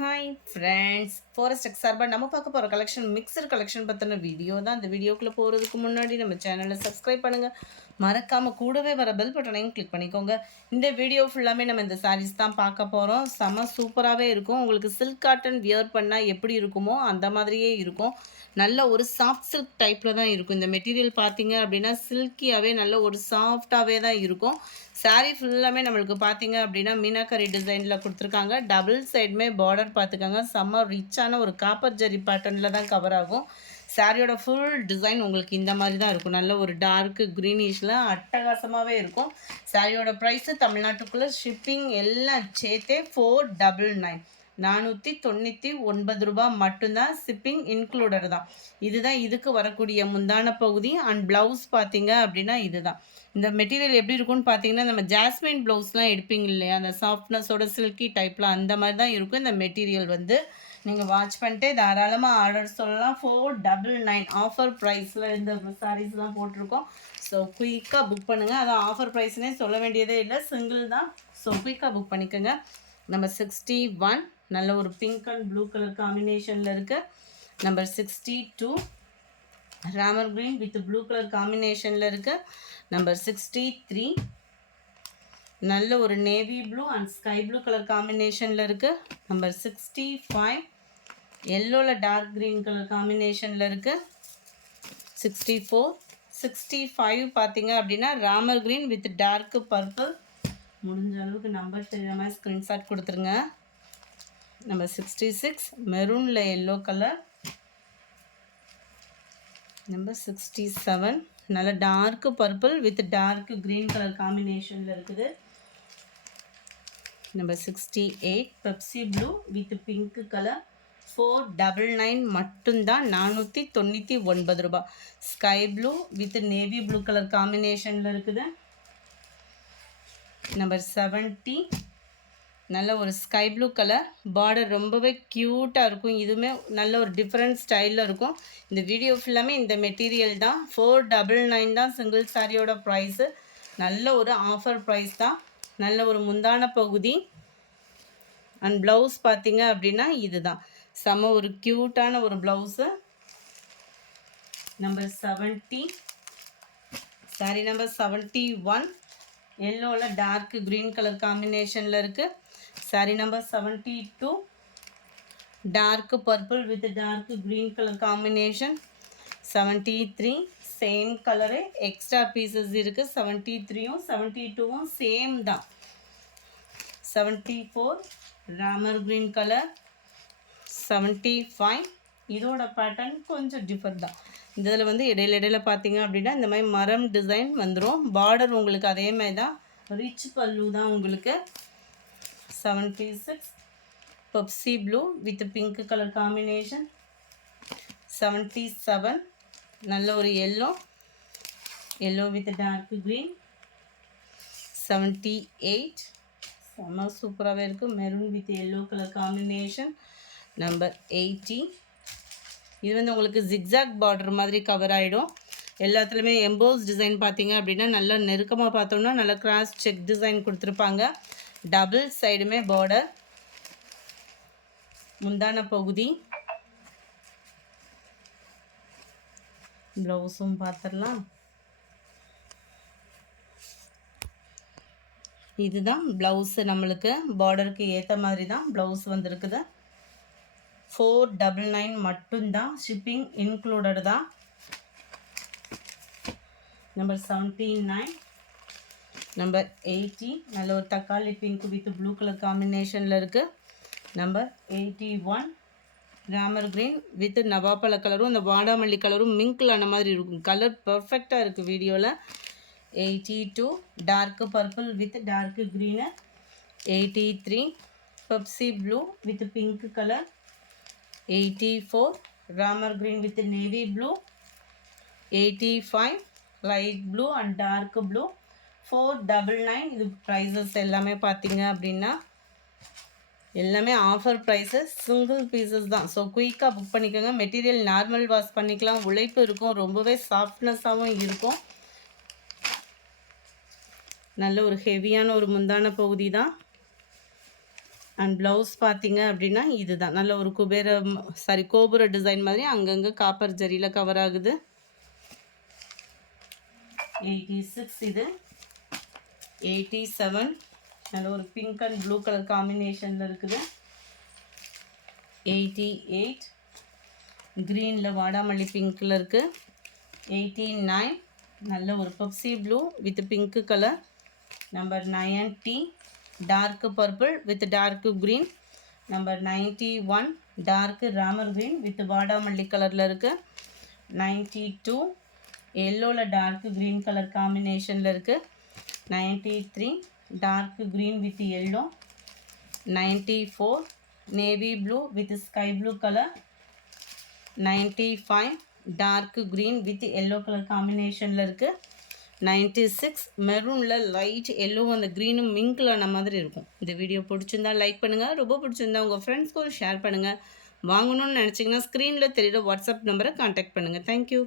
Hi friends, forest X சார்பாக நம்ம பார்க்க போகிற கலெக்ஷன் மிக்சர் கலெக்ஷன் பற்றின வீடியோ தான். அந்த வீடியோக்குள்ளே போகிறதுக்கு முன்னாடி நம்ம சேனலை சப்ஸ்கிரைப் பண்ணுங்கள். மறக்காமல் கூடவே வர பெல் பட்டனையும் கிளிக் பண்ணிக்கோங்க. இந்த வீடியோ ஃபுல்லாமே நம்ம இந்த சாரீஸ் தான் பார்க்க போகிறோம். செம சூப்பராகவே இருக்கும். உங்களுக்கு சில்க் காட்டன் வியர் பண்ணால் எப்படி இருக்குமோ அந்த மாதிரியே இருக்கும். நல்ல ஒரு சாஃப்ட் சில்க் டைப்பில் தான் இருக்கும். இந்த மெட்டீரியல் பார்த்தீங்க அப்படின்னா சில்கியாகவே நல்ல ஒரு சாஃப்டாகவே தான் இருக்கும். சாரீ ஃபுல்லாமே நம்மளுக்கு பார்த்தீங்க அப்படின்னா மீனாக்கரி டிசைனில் கொடுத்துருக்காங்க. டபுள் சைடுமே பார்டர் பார்த்துக்கோங்க. செம்ம ரிச்சான ஒரு காப்பர் ஜரி பேட்டர்னில் தான் கவர் ஆகும். சாரியோட ஃபுல் டிசைன் உங்களுக்கு இந்த மாதிரி தான் இருக்கும். நல்ல ஒரு டார்க்கு க்ரீனிஷில் அட்டகாசமாகவே இருக்கும். சாரியோட ப்ரைஸு தமிழ்நாட்டுக்குள்ளே ஷிப்பிங் எல்லாம் சேர்த்தே 499 499 ரூபா மட்டும்தான். ஷிப்பிங் இன்க்ளூடட் தான். இதுதான் இதுக்கு வரக்கூடிய முந்தான பகுதி. அண்ட் ப்ளவுஸ் பார்த்தீங்க அப்படின்னா இதுதான். இந்த மெட்டீரியல் எப்படி இருக்கும்னு பார்த்தீங்கன்னா நம்ம ஜாஸ்மின் ப்ளவுஸ்லாம் எடுப்பீங்க இல்லையா, அந்த சாஃப்ட்னஸோட சில்கி டைப்பில் அந்த மாதிரி தான் இருக்கும். இந்த மெட்டீரியல் வந்து நீங்கள் வாட்ச் பண்ணிட்டு தாராளமாக ஆர்டர் சொல்லலாம். 499 ஆஃபர் ப்ரைஸில் இந்த சாரீஸ்லாம் போட்டிருக்கோம். ஸோ குயிக்காக புக் பண்ணுங்கள். அதான் ஆஃபர் ப்ரைஸ்னே சொல்ல வேண்டியதே இல்லை, சிங்கிள் தான். ஸோ குயிக்காக புக் பண்ணிக்கோங்க. நம்பர் 61 நல்ல ஒரு பிங்க் அண்ட் ப்ளூ கலர் காம்பினேஷனில் இருக்குது. Number 62 Ramar green with blue colour காம்பினேஷனில் இருக்குது. நம்பர் 63 நல்ல ஒரு navy blue and sky blue colour காம்பினேஷனில் இருக்குது. நம்பர் 65 எல்லோவில் டார்க் க்ரீன் கலர் காம்பினேஷனில் இருக்குது. 64 65 பார்த்தீங்க அப்படின்னா Ramar green with dark purple. முடிஞ்ச அளவுக்கு நம்பர் தெரியாத மாதிரி ஸ்க்ரீன்ஷாட் கொடுத்துருங்க. நம்பர் 66 மெரூனில் எல்லோ கலர். நம்பர் 67 நல்ல dark purple with dark green colour காம்பினேஷனில் இருக்குது. Number 68 Pepsi blue with pink colour. 499 மட்டும்தான். 499 ரூபா. Sky blue with navy blue colour காம்பினேஷனில் இருக்குது. நம்பர் 70 நல்ல ஒரு ஸ்கை ப்ளூ கலர். பார்டர் ரொம்பவே க்யூட்டாக இருக்கும். இதுவுமே நல்ல ஒரு டிஃப்ரெண்ட் ஸ்டைலில் இருக்கும். இந்த வீடியோ ஃபுல்லாமே இந்த மெட்டீரியல் தான். 499 தான் சிங்கிள் சாரியோட ப்ரைஸு. நல்ல ஒரு ஆஃபர் ப்ரைஸ் தான். நல்ல ஒரு முந்தான பகுதி அண்ட் ப்ளவுஸ் பார்த்தீங்க அப்படின்னா இதுதான். செம்ம ஒரு க்யூட்டான ஒரு ப்ளவுஸு. நம்பர் 70 சாரி நம்பர் 71 எல்லோவில் டார்க் க்ரீன் கலர் காம்பினேஷனில் இருக்குது. Sorry number 72 dark purple with dark green colour combination. 73 same colour, extra pieces இருக்குது. 73ம் 72ம் சேம் தான். 74 ராமர் க்ரீன் கலர். 75 இதோட பேட்டர்ன் கொஞ்சம் டிஃபர் தான். இந்த இதில் வந்து இடையில பார்த்தீங்க அப்படின்னா இந்த மாதிரி மரம் டிசைன் வந்துடும். பார்டர் உங்களுக்கு அதே மாதிரி தான். ரிச் பல்லு தான் உங்களுக்கு. 76 Pepsi blue with pink colour combination. 77 நல்ல ஒரு எல்லோ வித் டார்க் க்ரீன். 78 செம்ம சூப்பராகவே இருக்குது. Maroon with yellow colour combination. Number 80 இது வந்து உங்களுக்கு ஜிக்ஸாக் பார்டர் மாதிரி கவர் ஆகிடும். எல்லாத்துலேயுமே எம்போஸ் டிசைன் பார்த்தீங்க அப்படின்னா நல்லா நெருக்கமாக பார்த்தோம்னா நல்லா கிராஸ் செக் டிசைன் கொடுத்துருப்பாங்க. டபுள் சைடுமே பார்டர். முந்தான பகுதி ப்ளவுஸும் பார்த்துடலாம். இதுதான் ப்ளவுஸு. நம்மளுக்கு பார்டருக்கு ஏற்ற மாதிரி தான் ப்ளவுஸ் வந்துருக்குது. 499 மட்டும்தான். ஷிப்பிங் இன்க்ளூடட் தான். நம்பர் 79 நம்பர் 80 நல்ல ஒரு தக்காளி பிங்க் வித் ப்ளூ கலர் காம்பினேஷனில் இருக்குது. நம்பர் 81 ராமர் க்ரீன் வித் நவாப்பழ கலரும் அந்த வாடாமல்லி கலரும் மிங்கிள் ஆன மாதிரி இருக்கும். கலர் பர்ஃபெக்டாக இருக்குது வீடியோவில். 82 dark purple with dark green. 83 Pepsi blue with pink colour. 84 Ramar green with navy blue. 85 light blue and dark blue. 499 இது ப்ரைஸஸ் எல்லாமே பார்த்தீங்க அப்படின்னா எல்லாமே ஆஃபர் ப்ரைஸஸ், சிங்கிள் பீசஸ் தான். ஸோ குயிக்காக புக் பண்ணிக்கோங்க. மெட்டீரியல் நார்மல் வாஷ் பண்ணிக்கலாம். உழைப்பு இருக்கும். ரொம்பவே சாஃப்ட்னஸாகவும் இருக்கும். நல்ல ஒரு ஹெவியான ஒரு முந்தான பகுதி தான். அண்ட் ப்ளவுஸ் பார்த்தீங்க அப்படின்னா இதுதான். நல்ல ஒரு கோபுர டிசைன் மாதிரி அங்கங்கே காப்பர் ஜரியில் கவர் ஆகுது. 86 இது. 87 நல்ல ஒரு பிங்க் அண்ட் ப்ளூ கலர் காம்பினேஷனில் இருக்குது. 88 க்ரீனில் வாடாமல்லி பிங்க்கில் இருக்குது. 89 நல்ல ஒரு Pepsi blue with pink colour. Number 90 dark purple with dark green. Number 91 dark Ramar green with வாடாமல்லி கலரில் இருக்குது. 92 எல்லோவில் டார்க் க்ரீன் கலர் காம்பினேஷனில் இருக்குது. 93 dark green with yellow. 94 navy blue with sky blue colour. 95 dark green with yellow colour காம்பினேஷனில் இருக்குது. 96 மெரூனில் light yellow அந்த க்ரீனும் mingle ஆன மாதிரி இருக்கும். இந்த வீடியோ பிடிச்சிருந்தா லைக் பண்ணுங்கள். ரொம்ப பிடிச்சிருந்தா உங்கள் ஃப்ரெண்ட்ஸ்க்கு ஷேர் பண்ணுங்கள். வாங்கணும்னு நினச்சிங்கன்னா ஸ்க்ரீனில் தெரியுற வாட்ஸ்அப் நம்பரை கான்டாக்ட் பண்ணுங்கள். தேங்க்யூ.